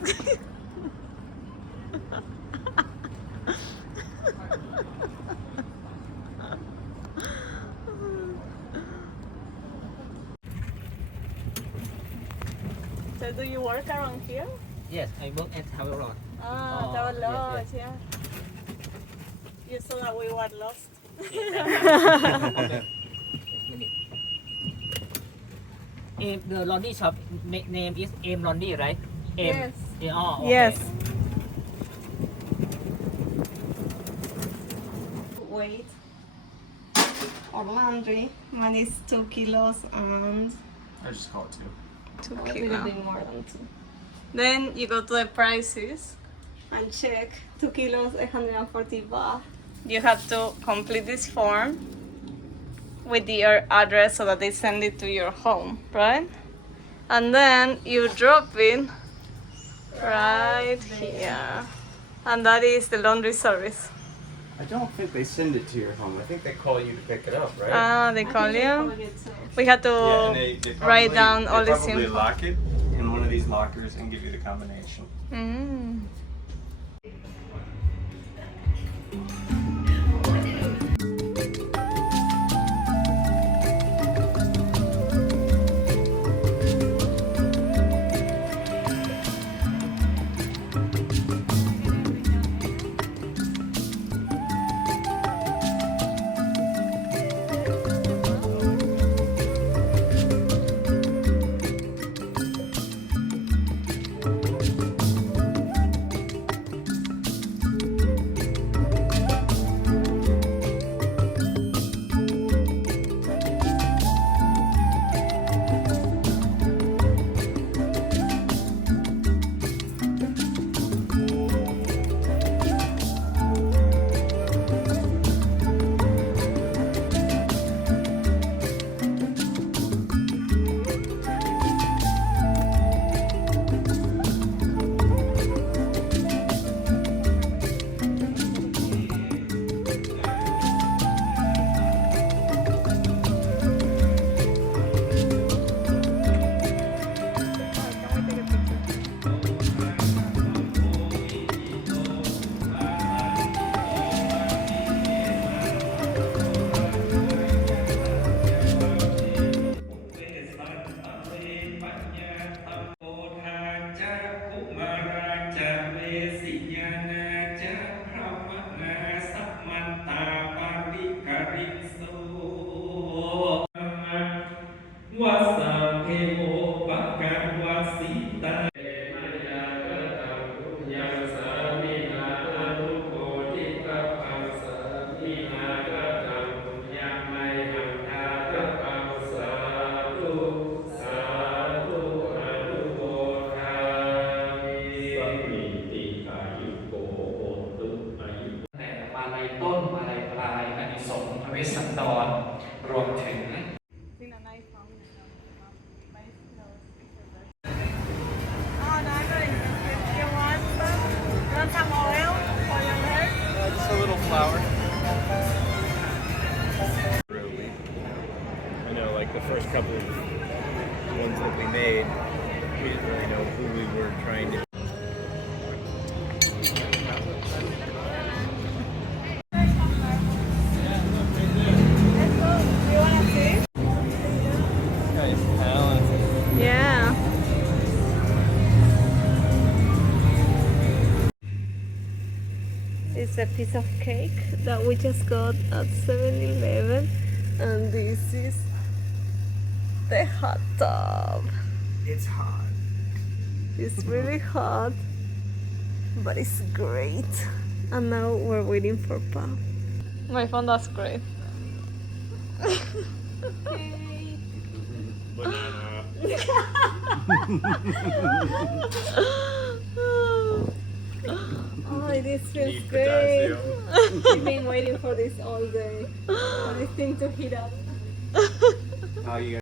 So do you work around here? Yes, I work at Travel Lodge. Ah, Travel Lodge, yeah. You saw that we were lost. The laundry shop name is M Laundry, right? M. Yes. Yeah, oh, okay. Yes. Weight or laundry. One is 2 kilos and I just call it 2. 2 kilos. A little bit more than 2. Then you go to the prices and check 2 kilos, 140 baht. You have to complete this form with your address so that they send it to your home, right? And then you drop it right here. And that is the laundry service. I don't think they send it to your home. I think they call you to pick it up, right? Ah, they call you? We had to and they write down all this this info. They info. lock it in one of these lockers and give you the combination. Mm.วัสสังเทโวภคะวัสสิตามายากตังพุทธังสามินาอนุโกทิตปังสามินากตังพุทธังไมหังทาตปังสาธุสาธุอนุโมทามิสัมมิติอายุโกโหตุอายุแต่มาลัยต้นมาลัยปลายอานิสงส์อเวสันดรรวมถึงSome oil for your hair? Just a little flour. Really. I know, like the first couple of ones that we made, we didn't really know who we were trying to. Yeah. It's a piece of cake that we just got at 7-Eleven, and this is the hot tub. It's hot. It's really hot, but it's great. And now we're waiting for Pop. My phone does great. Banana. Oh, this feels Need great. potassium. I've been waiting for this all day. For this thing to heat up. Oh, you